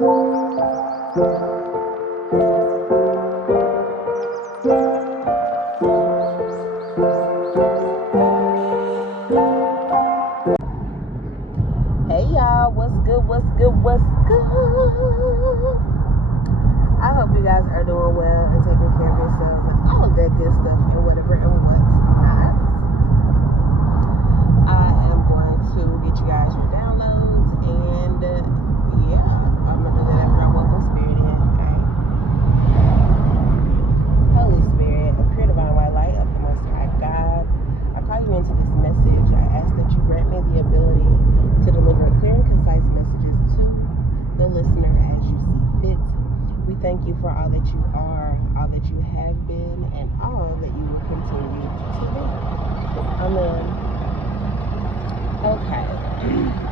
Hey y'all, what's good, what's good, what's good? I hope you guys are doing well and taking care of yourselves and all of that good stuff and whatever and what's not. I am going to get you guys your downloads and I'm going to do that after I welcome Spirit in, okay? Holy Spirit, a pure divine white light of the Most High God, I call you into this message. I ask that you grant me the ability to deliver clear and concise messages to the listener as you see fit. We thank you for all that you are, all that you have been, and all that you will continue to be. Amen. Okay.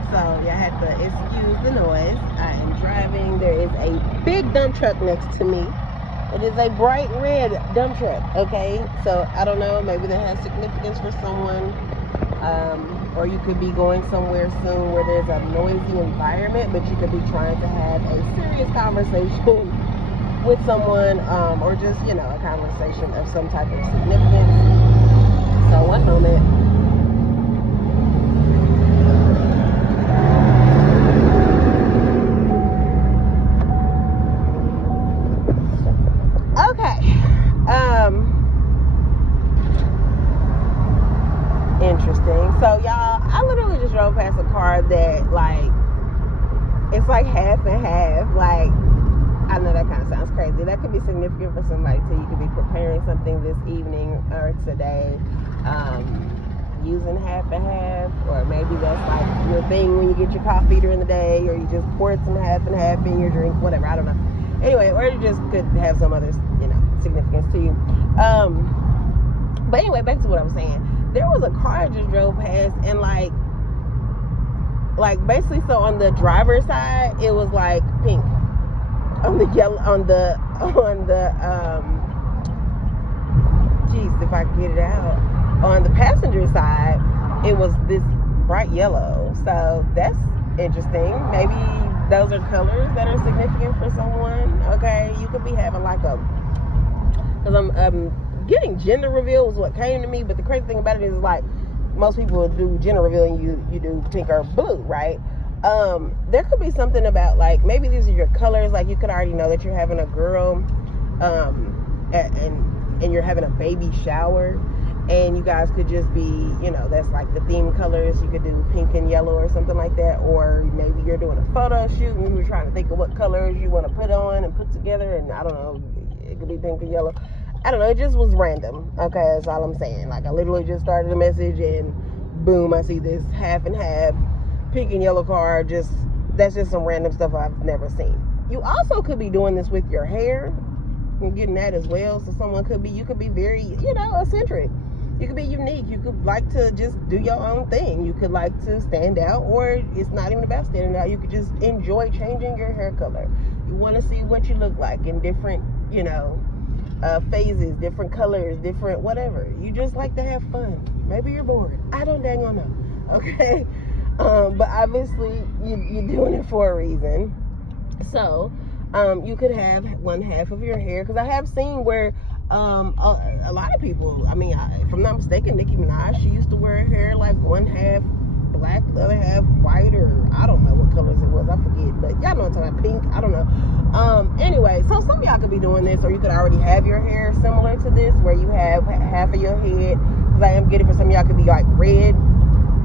So, y'all had to excuse the noise. I am driving. There is a big dump truck next to me. It is a bright red dump truck, okay? So, I don't know. Maybe that has significance for someone. Or you could be going somewhere soon where there's a noisy environment, but you could be trying to have a serious conversation with someone, or just, a conversation of some type of significance. So, one moment. Okay. Interesting. So, y'all, I literally just drove past a car that, it's like half and half. I know that kind of sounds crazy. That could be significant for somebody too. You could be preparing something this evening or today, using half and half, or maybe that's like your thing when you get your coffee during the day, or you just poured some half and half in your drink, whatever. I don't know. Anyway, or you just could have some other, significance to you. But anyway, back to what I was saying. There was a car I just drove past, and basically, so on the driver's side, it was like pink. On the yellow, if I can get it out. On the passenger side, it was this bright yellow. So that's interesting. Maybe those are colors that are significant for someone. Okay, you could be having because I'm getting gender reveal was what came to me. But the crazy thing about it is most people do gender reveal and you do pink or blue, right? There could be something about maybe these are your colors. You could already know that you're having a girl, and you're having a baby shower, and you guys could just be, that's the theme colors. You could do pink and yellow or something like that, or maybe you're doing a photo shoot and you're trying to think of what colors you want to put on and put together, and I don't know, it could be pink and yellow. I don't know, it just was random. Okay, that's all I'm saying. I literally just started a message and boom, I see this half and half pink and yellow car. That's just some random stuff I've never seen. You also could be doing this with your hair and getting that as well. So you could be very, eccentric. You could be unique. You could like to just do your own thing. You could like to stand out, or it's not even about standing out. You could just enjoy changing your hair color. You want to see what you look like in different, phases, different colors, different whatever. You just like to have fun. Maybe you're bored. I don't dang on know. Okay. But obviously you're doing it for a reason. So, you could have one half of your hair, because I have seen where a lot of people, if I'm not mistaken, Nicki Minaj, she used to wear her hair one half black, the other half white, or I don't know what colors it was, I forget, but y'all know what I'm talking about, pink, I don't know. Anyway, so some of y'all could be doing this, or you could already have your hair similar to this, where you have half of your head, because I am getting for some of y'all could be red.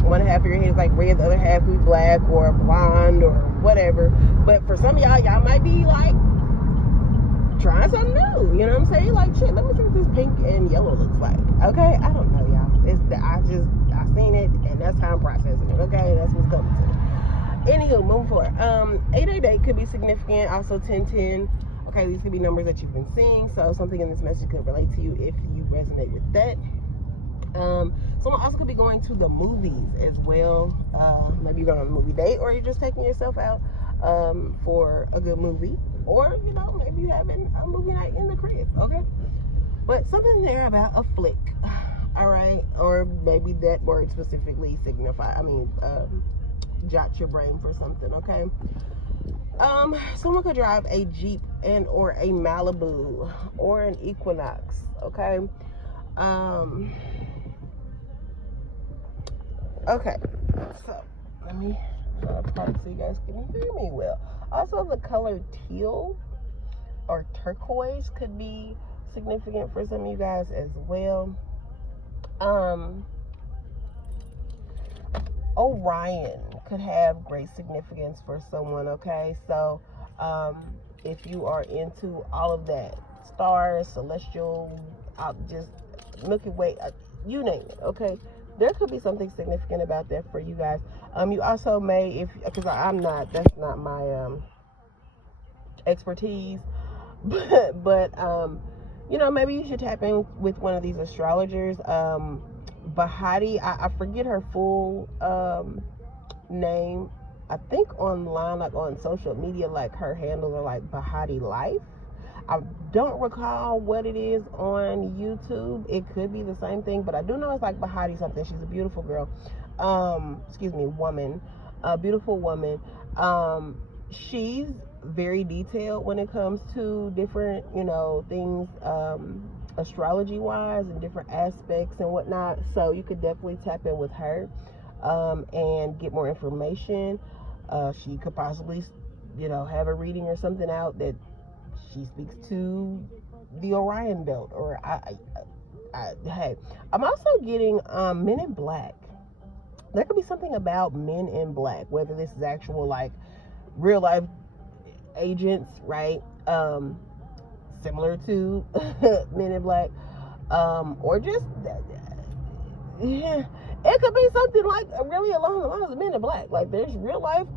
One half of your head is red, the other half could be black or blonde or whatever. But for some of y'all might be trying something new. You know what I'm saying? Shit, let me see what this pink and yellow looks like. Okay? I don't know, y'all. I seen it, and that's how I'm processing it. Okay? That's what's coming to me. Anywho, moving forward. 888 could be significant. Also 1010. Okay, these could be numbers that you've been seeing. So something in this message could relate to you if you resonate with that. Someone also could be going to the movies as well. Maybe you're going on a movie date, or you're just taking yourself out for a good movie, or maybe you're having a movie night in the crib. Okay, but something there about a flick. All right, or maybe that word specifically jot your brain for something. Okay, Someone could drive a Jeep and or a Malibu or an Equinox, okay? Okay, so let me apart so you guys can hear me well. Also, the color teal or turquoise could be significant for some of you guys as well. Orion could have great significance for someone, okay? So if you are into all of that, stars, celestial, just Milky Way, you name it, okay? There could be something significant about that for you guys. You also may, because I'm not, that's not my expertise, but you know, maybe you should tap in with one of these astrologers. Bahati, I forget her full name. I think online, like on social media, like her handles are like Bahati Life. I don't recall what it is on YouTube. It could be the same thing, but I do know it's like Bahati something. She's a beautiful girl. Woman. A beautiful woman. She's very detailed when it comes to different, you know, things, astrology wise and different aspects and whatnot. So you could definitely tap in with her and get more information. She could possibly, you know, have a reading or something out that she speaks to the Orion belt, or hey, I'm also getting Men in Black. There could be something about Men in Black, whether this is actual like real life agents, right? Similar to Men in Black, or just it could be something like really along the lines of Men in Black. Like there's real life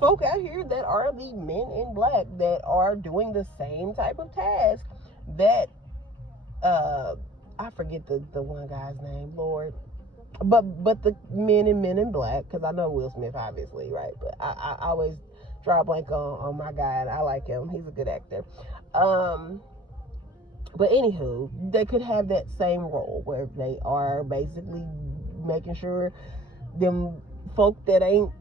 folk out here that are the Men in Black that are doing the same type of task that I forget the one guy's name, Lord, but the Men in Black, because I know Will Smith obviously, right? But I always draw a blank on my guy, and I like him. He's a good actor. But anywho, they could have that same role where they are basically making sure them folk that ain't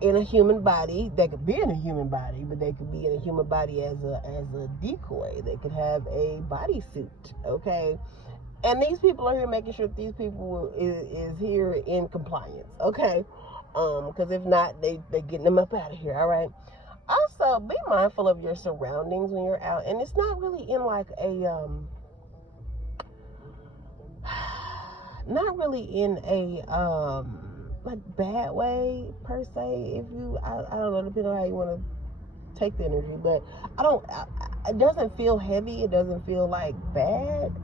in a human body, they could be in a human body, but they could be in a human body as a decoy. They could have a bodysuit, okay? And these people are here making sure that these people is here in compliance, okay? Because if not, they getting them up out of here, all right? Also, be mindful of your surroundings when you're out, and it's not really in like a not really in a like bad way per se. If you, I don't know, depending on how you want to take the energy, but it doesn't feel heavy. It doesn't feel like bad.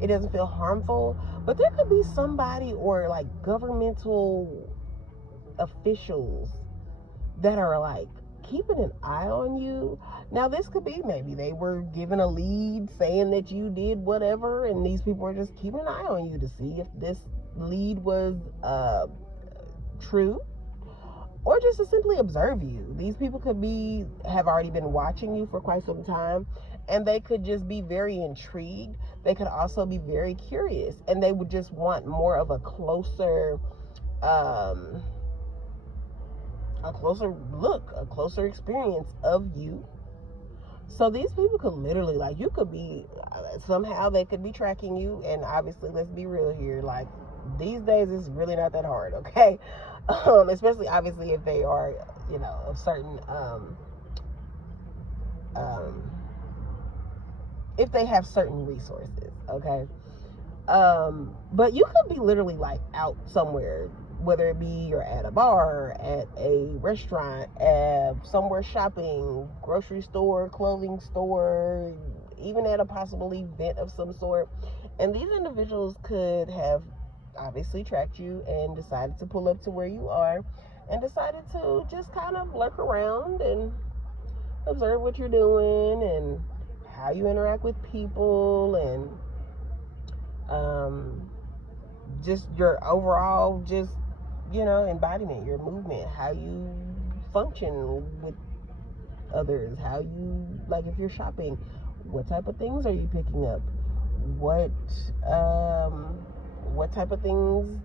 It doesn't feel harmful. But there could be somebody or like governmental officials that are like keeping an eye on you. Now this could be maybe they were given a lead saying that you did whatever, and these people are just keeping an eye on you to see if this lead was true, or just to simply observe you. These people could have already been watching you for quite some time, and they could just be very intrigued. They could also be very curious, and they would just want more of a closer look, a closer experience of you. So these people could literally, like, you could be, somehow they could be tracking you. And obviously, let's be real here, like, these days it's really not that hard, okay? Especially obviously if they are, you know, of certain if they have certain resources, okay? But you could be literally like out somewhere, whether it be you're at a bar, at a restaurant, somewhere shopping, grocery store, clothing store, even at a possible event of some sort. And these individuals could have obviously tracked you and decided to pull up to where you are and decided to just kind of lurk around and observe what you're doing and how you interact with people, and just your overall, just, you know, embodiment, your movement, how you function with others, how you, like, if you're shopping, what type of things are you picking up, what type of things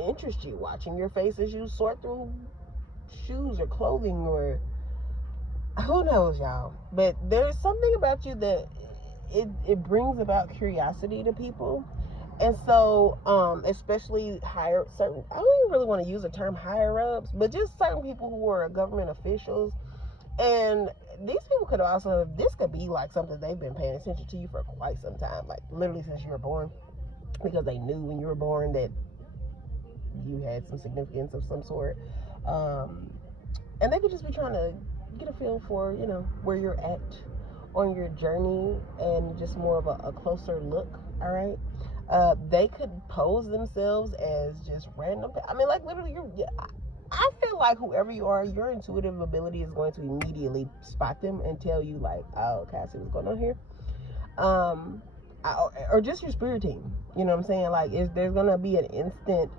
interest you, watching your face as you sort through shoes or clothing or who knows, y'all. But there's something about you that it brings about curiosity to people. And so, especially certain, I don't even really want to use the term higher ups, but just certain people who are government officials. And these people could also, this could be like something they've been paying attention to you for quite some time, like literally since you were born, because they knew when you were born that you had some significance of some sort. And they could just be trying to get a feel for, where you're at on your journey and just more of a closer look, all right? They could pose themselves as just random. I mean, like literally, I feel like whoever you are, your intuitive ability is going to immediately spot them and tell you, like, oh, okay, I see what's going on here. Or just your spirit team. You know what I'm saying? Like, there's gonna be an instant,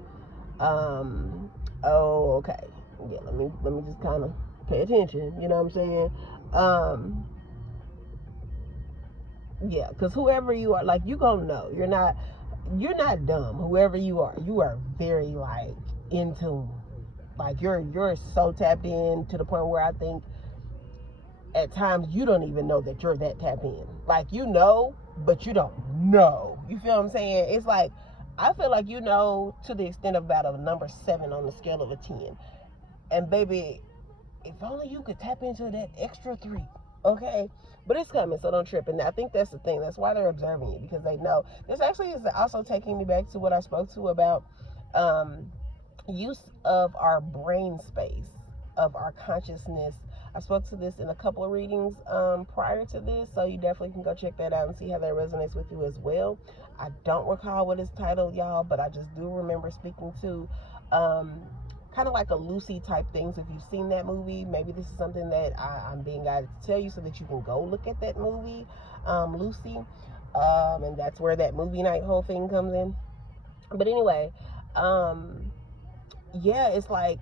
oh, okay, yeah, let me just kind of pay attention. You know what I'm saying? Yeah, because whoever you are, like, you gonna know. You're not dumb. Whoever you are very, like, in tune. Like, you're so tapped in to the point where I think at times you don't even know that you're that tapped in. Like, you know, but you don't know. You feel what I'm saying? It's like, I feel like you know to the extent of about a number 7 on the scale of a 10. And baby, if only you could tap into that extra 3, okay? But it's coming, so don't trip. And I think that's the thing. That's why they're observing you, because they know. This actually is also taking me back to what I spoke to about use of our brain space, of our consciousness. I spoke to this in a couple of readings prior to this, so you definitely can go check that out and see how that resonates with you as well. I don't recall what it's titled, y'all, but I just do remember speaking to kind of like a Lucy type thing. So if you've seen that movie, maybe this is something that I'm being guided to tell you so that you can go look at that movie, Lucy. And that's where that movie night whole thing comes in. But anyway, yeah, it's like,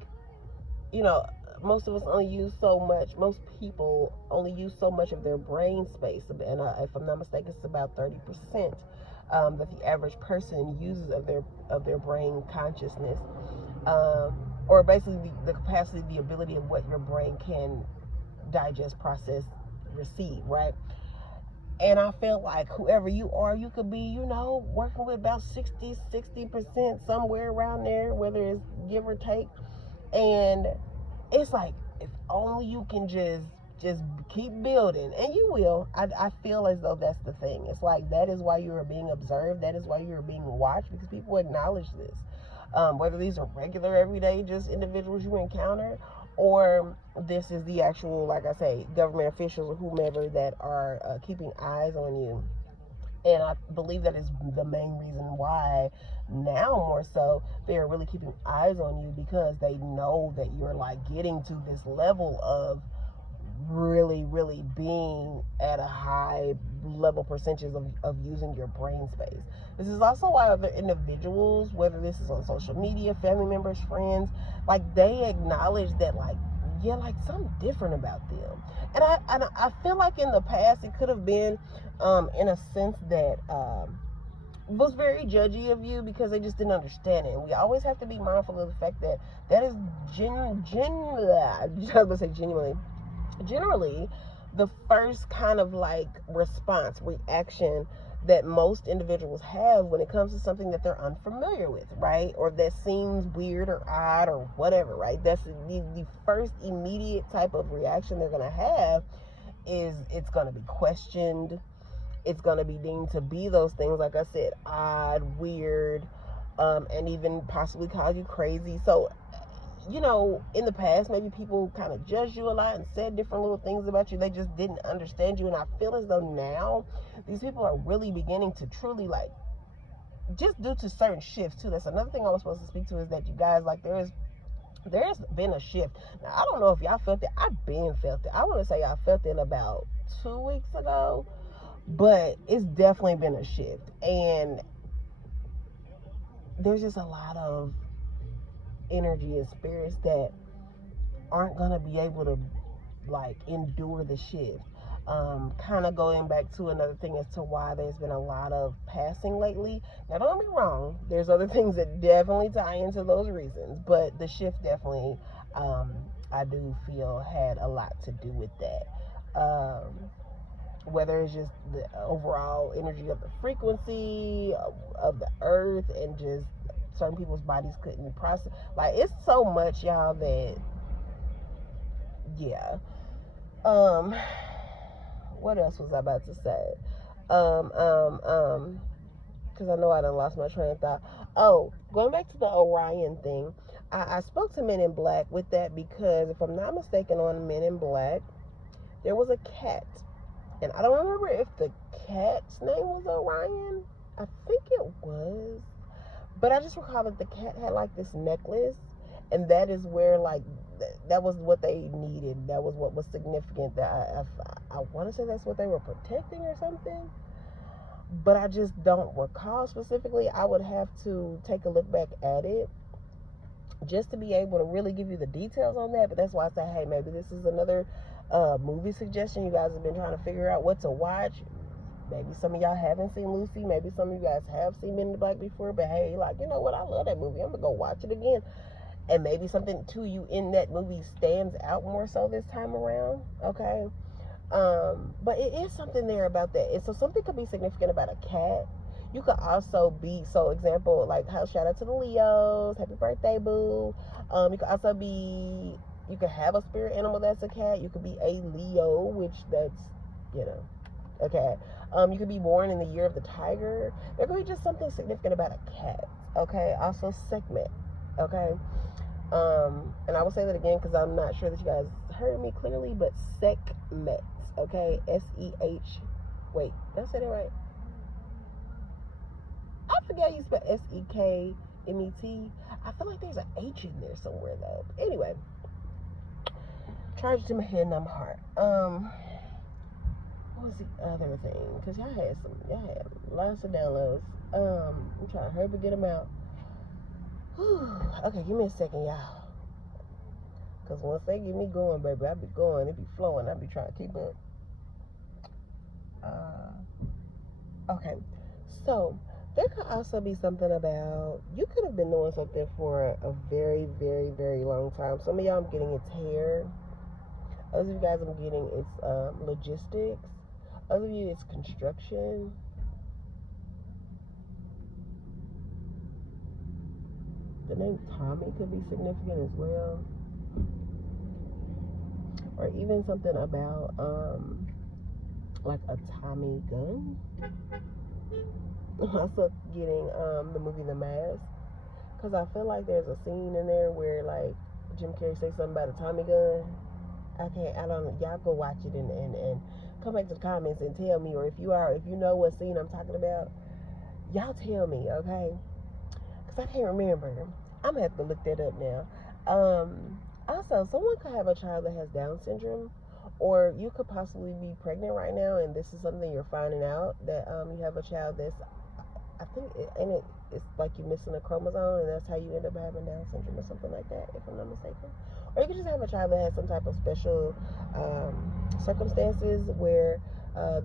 most of us only use so much. Most people only use so much of their brain space, and if I'm not mistaken, it's about 30% that the average person uses of their brain consciousness, or basically the capacity, the ability of what your brain can digest, process, receive, right? And I feel like whoever you are, you could be, working with about 60%, somewhere around there, whether it's give or take. And it's like, if only you can just keep building, and you will. I feel as though that's the thing. It's like, that is why you are being observed. That is why you are being watched, because people acknowledge this. Whether these are regular, everyday, just individuals you encounter, or this is the actual, like I say, government officials or whomever that are keeping eyes on you. And I believe that is the main reason why now more so they are really keeping eyes on you, because they know that you're like getting to this level of really, really being at a high level percentage of using your brain space. This is also why other individuals, whether this is on social media, family members, friends, like, they acknowledge that, like, yeah, like, something different about them. And I feel like in the past it could have been in a sense that was very judgy of you, because they just didn't understand it. And we always have to be mindful of the fact that is generally the first kind of like response, reaction that most individuals have when it comes to something that they're unfamiliar with, right? Or that seems weird or odd or whatever, right? That's the first immediate type of reaction they're going to have. Is it's going to be questioned. It's going to be deemed to be those things, like I said, odd, weird, and even possibly call you crazy. So, in the past, maybe people kind of judged you a lot and said different little things about you. They just didn't understand you. And I feel as though now these people are really beginning to truly, like, just due to certain shifts too. That's another thing I was supposed to speak to, is that you guys, like, there's been a shift. Now, I don't know if y'all felt it. I've been felt it. I want to say I felt it about 2 weeks ago, but it's definitely been a shift. And there's just a lot of energy and spirits that aren't gonna be able to, like, endure the shift. Kind of going back to another thing as to why there's been a lot of passing lately. Now, don't get me wrong, there's other things that definitely tie into those reasons, but the shift definitely, I I do feel had a lot to do with that. Whether it's just the overall energy of the frequency of the earth, and just certain people's bodies couldn't process. Like, it's so much, y'all, that, yeah. What else was I about to say? Because I know I done lost my train of thought. Oh, going back to the Orion thing, I spoke to Men in Black with that because, if I'm not mistaken, on Men in Black, there was a cat. And I don't remember if the cat's name was Orion. I think it was. But I just recall that the cat had, like, this necklace. And that is where, like, that was what they needed. That was what was significant. That I want to say that's what they were protecting or something. But I just don't recall specifically. I would have to take a look back at it just to be able to really give you the details on that. But that's why I say, hey, maybe this is another movie suggestion. You guys have been trying to figure out what to watch. Maybe some of y'all haven't seen Lucy. Maybe some of you guys have seen Men in Black before. But hey, like, you know what? I love that movie. I'm going to go watch it again. And maybe something to you in that movie stands out more so this time around. Okay? But it is something there about that. And so something could be significant about a cat. You could also be, so example, like, how, shout out to the Leos, happy birthday, boo. You could also be, you could have a spirit animal that's a cat. You could be a Leo, which that's, you know, a cat. You could be born in the year of the tiger. There could be just something significant about a cat. Okay. Also, segment. Okay. And I will say that again because I'm not sure that you guys heard me clearly, but segment. Okay, S-E-H. Wait, did I say that right? I forgot you spell S-E-K-M-E-T. I feel like there's an H in there somewhere though. Anyway, charge it to my head, numb heart. What was the other thing? Because y'all had lots of downloads. I'm trying to hurry up and get them out. Whew. Okay, give me a second, y'all. Because once they get me going, baby, I be going. It be flowing. I be trying to keep up. Okay. So, there could also be something about, you could have been doing something for a very, very, very long time. Some of y'all, I'm getting it's hair. Others of you guys, I'm getting it's logistics. Others of you, it's construction. The name Tommy could be significant as well. Or even something about like a Tommy gun. I'm also getting the movie The Mask, because I feel like there's a scene in there where, like, Jim Carrey says something about a Tommy gun. Y'all go watch it and come back to the comments and tell me, or if you know what scene I'm talking about, y'all tell me, okay? Because I can't remember. I'm gonna have to look that up now. Also, someone could have a child that has Down syndrome, or you could possibly be pregnant right now, and this is something you're finding out, that you have a child that's, I think, it's like you're missing a chromosome, and that's how you end up having Down syndrome or something like that, if I'm not mistaken. Or you could just have a child that has some type of special circumstances where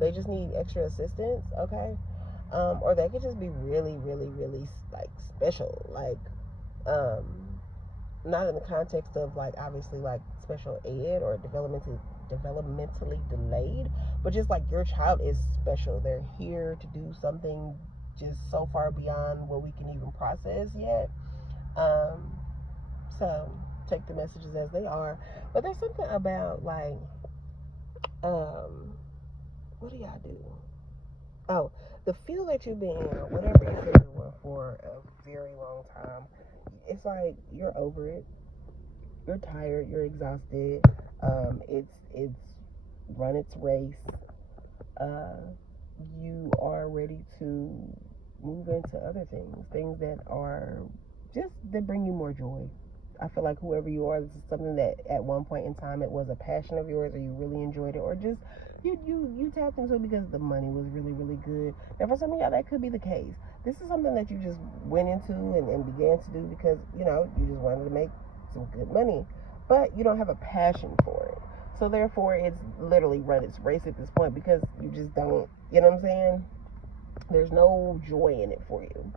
they just need extra assistance, okay? Or they could just be really, really, really, like, special, like, not in the context of, like, obviously, like, special ed or developmentally delayed, but just like your child is special. They're here to do something just so far beyond what we can even process yet. So take the messages as they are. But there's something about, like, what do y'all do? Oh, the field that you've been in, or whatever you said you were for a very long time, it's like you're over it. You're tired. You're exhausted. It's run its race. You are ready to move into other things that are just that bring you more joy. I feel like whoever you are, this is something that at one point in time it was a passion of yours, or you really enjoyed it, or just you tapped into it because the money was really, really good. Now, for some of y'all, that could be the case. This is something that you just went into and began to do because, you know, you just wanted to make some good money, but you don't have a passion for it. So therefore, it's literally run its race at this point because you just don't, you know what I'm saying? There's no joy in it for you.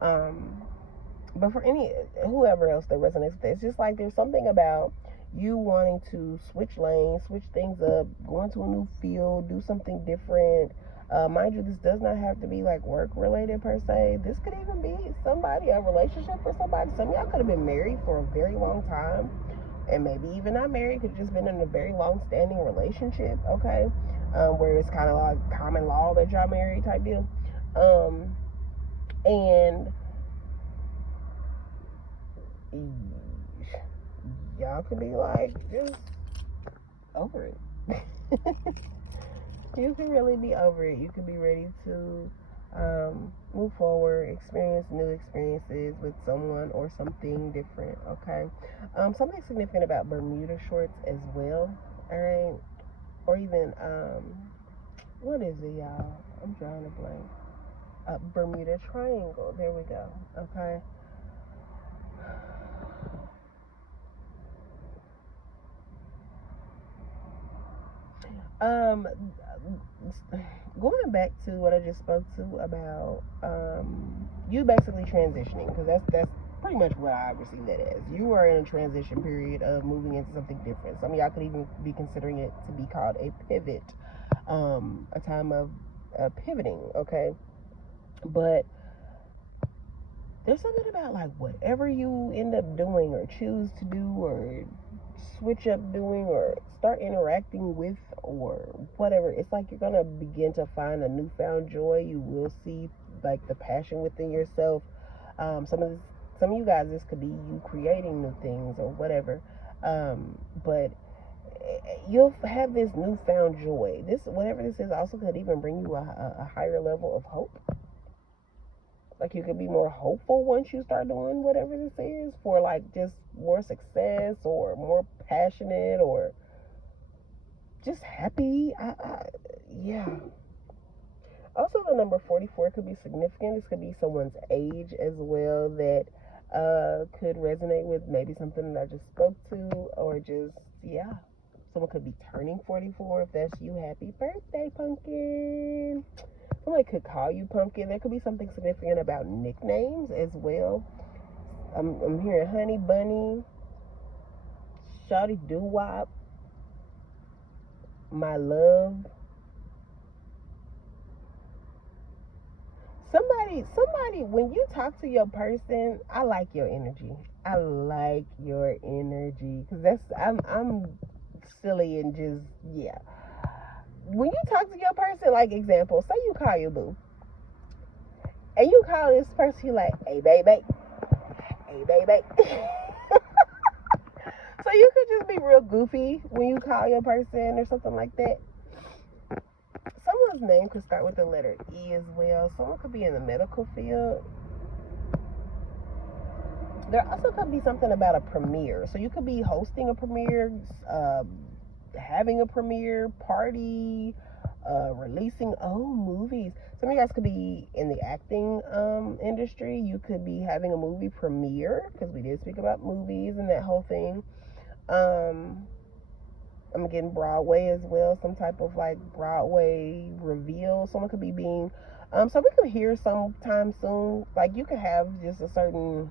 But for whoever else that resonates with it, it's just like there's something about you wanting to switch lanes, switch things up, go into a new field, do something different. Mind you, this does not have to be like work related per se. This could even be somebody, a relationship for somebody. Some of y'all could have been married for a very long time, and maybe even not married, could have just been in a very long standing relationship, okay? Where it's kind of like common law that y'all married type deal. And y'all could be like just over it. You can really be over it. You can be ready to move forward, experience new experiences with someone or something different, okay? Something significant about Bermuda shorts as well, all right? Or even, what is it, y'all? I'm drawing a blank. Bermuda Triangle. There we go, okay? Going back to what I just spoke to about you basically transitioning, because that's pretty much what I received that as. You are in a transition period of moving into something different. Some of y'all could even be considering it to be called a pivot, a time of pivoting, okay? But there's something about like whatever you end up doing or choose to do or switch up doing or start interacting with or whatever, it's like you're gonna begin to find a newfound joy. You will see like the passion within yourself. Some of you guys, this could be you creating new things or whatever, but you'll have this newfound joy. This, whatever this is, also could even bring you a higher level of hope. Like you could be more hopeful once you start doing whatever this is, for like just more success or more passionate or just happy. Yeah. Also, the number 44 could be significant. This could be someone's age as well that could resonate with maybe something that I just spoke to, or just, yeah. Someone could be turning 44. If that's you, happy birthday, pumpkin. Somebody could call you pumpkin. There could be something significant about nicknames as well. I'm hearing honey bunny, shawty doo wop, my love. Somebody, when you talk to your person, I like your energy. I like your energy, because I'm silly and just, yeah. When you talk to your person, like example, say you call your boo, and you call this person, you like, hey baby, hey baby. So you could just be real goofy when you call your person or something like that. Someone's name could start with the letter E as well. Someone could be in the medical field. There also could be something about a premiere. So you could be hosting a premiere, having a premiere party, releasing movies. Some of you guys could be in the acting industry. You could be having a movie premiere, because we did speak about movies and that whole thing. I'm getting Broadway as well, some type of like Broadway reveal. Someone could be being so we could hear sometime soon, like you could have just a certain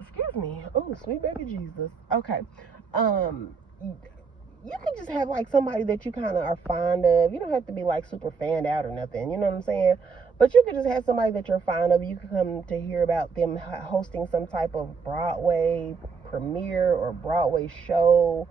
excuse me, oh sweet baby Jesus, okay, you can just have like somebody that you kind of are fond of. You don't have to be like super fanned out or nothing, you know what I'm saying? But you could just have somebody that you're fond of. You could come to hear about them hosting some type of Broadway premiere or Broadway show,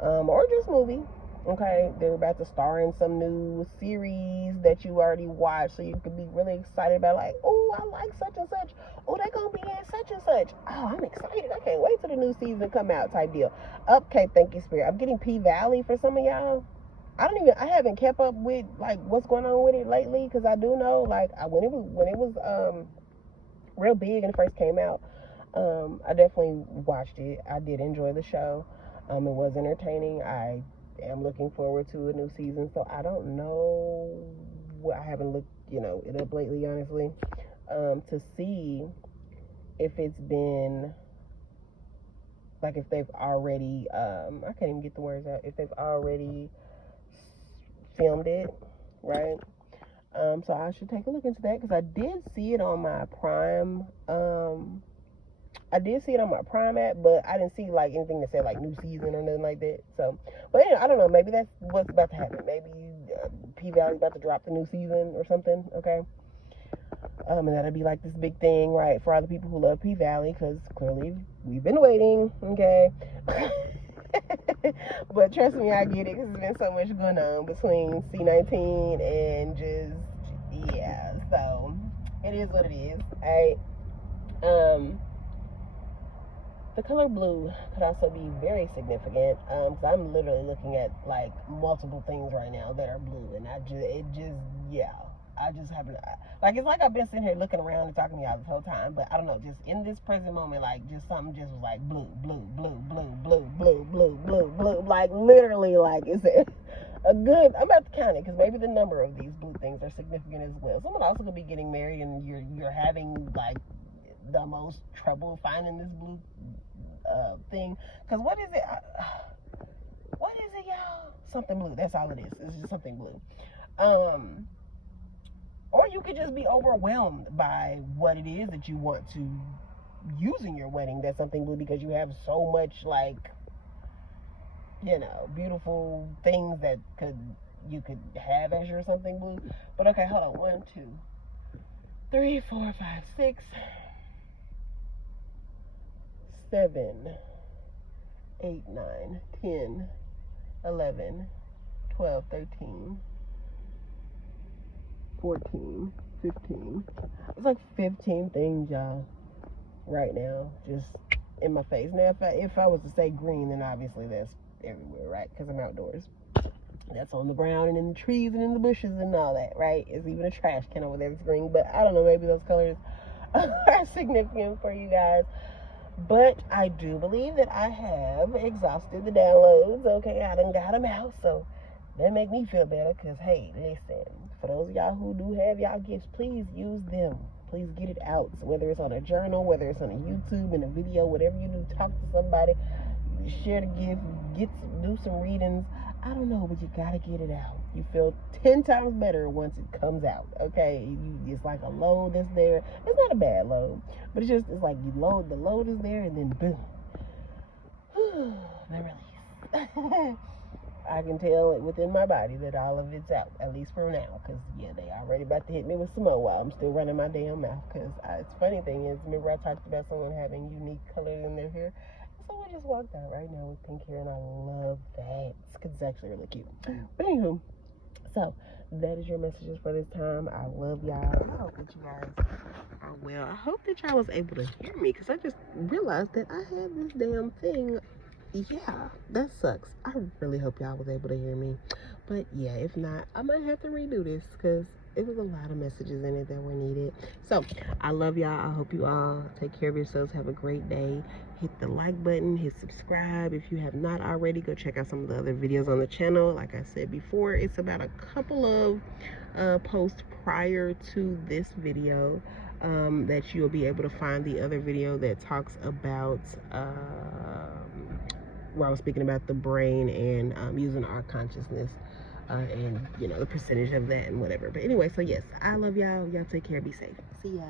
or just movie. Okay, they're about to star in some new series that you already watched, so you could be really excited about, like, oh, I like such and such. Oh, they're gonna be in such and such. Oh, I'm excited. I can't wait till the new season come out type deal. Okay, thank you, Spirit. I'm getting P Valley for some of y'all. I haven't kept up with like what's going on with it lately, because I do know like when it was real big and it first came out, I definitely watched it. I did enjoy the show. It was entertaining. I am looking forward to a new season, so I don't know what, I haven't looked it up lately, honestly, to see if it's been like, if they've already I can't even get the words out, if they've already filmed it, right? So I should take a look into that, because I did see it on my Prime I did see it on my Prime app, but I didn't see like anything that said like new season or nothing like that. So, but anyway, I don't know. Maybe that's what's about to happen. Maybe P-Valley's about to drop the new season or something. Okay. And that'll be like this big thing, right, for all the people who love P-Valley, because clearly we've been waiting. Okay. But trust me, I get it, because there's been so much going on between C19 and just, yeah. So it is what it is. All right. The color blue could also be very significant, because I'm literally looking at like multiple things right now that are blue, and I just happen to, like, it's like I've been sitting here looking around and talking to y'all this whole time, but I don't know, just in this present moment, like, just something just was like blue, blue, blue, blue, blue, blue, blue, blue, blue, like literally, like, it's a good, I'm about to count it, because maybe the number of these blue things are significant as well. Someone also could be getting married, and you're having like the most trouble finding this blue thing, because what is it, y'all? Something blue, that's all it is. It's just something blue. Or you could just be overwhelmed by what it is that you want to use in your wedding, that's something blue, because you have so much, like, you know, beautiful things that you could have as your something blue. But okay, hold on. 1, 2, 3, 4, 5, 6, 7, 8, 9, 10, 11, 12, 13, 14, 15. It's like 15 things, y'all, right now, just in my face. Now, if I was to say green, then obviously that's everywhere, right? Because I'm outdoors. That's on the ground and in the trees and in the bushes and all that, right? It's even a trash can over there that's green. But I don't know, maybe those colors are significant for you guys. But I do believe that I have exhausted the downloads. Okay, I done got them out, so that make me feel better, because, hey, listen, for those of y'all who do have y'all gifts, please use them. Please get it out. So whether it's on a journal, whether it's on a YouTube, in a video, whatever you do, talk to somebody, share the gift, do some readings. I don't know, but you gotta get it out. You feel 10 times better once it comes out. Okay, it's like a load that's there. It's not a bad load, but it's like the load is there, and then boom, the release. I can tell it within my body that all of it's out, at least for now, because, yeah, they already about to hit me with some more while I'm still running my damn mouth, because it's funny thing is, remember I talked about someone having unique colors in their hair? Someone just walked out right now with pink hair, and I love that, because it's actually really cute. But anywho, so that is your messages for this time. I love y'all. I hope that you guys are well. I hope that y'all was able to hear me, because I just realized that I had this damn thing. Yeah, that sucks. I really hope y'all was able to hear me. But yeah, if not, I might have to redo this, because it was a lot of messages in it that were needed. So I love y'all. I hope you all take care of yourselves. Have a great day. Hit the like button, hit subscribe if you have not already. Go check out some of the other videos on the channel. Like I said before, it's about a couple of posts prior to this video that you'll be able to find the other video that talks about where I was speaking about the brain and using our consciousness and, you know, the percentage of that and whatever. But anyway, so yes, I love y'all. Y'all take care. Be safe. See ya.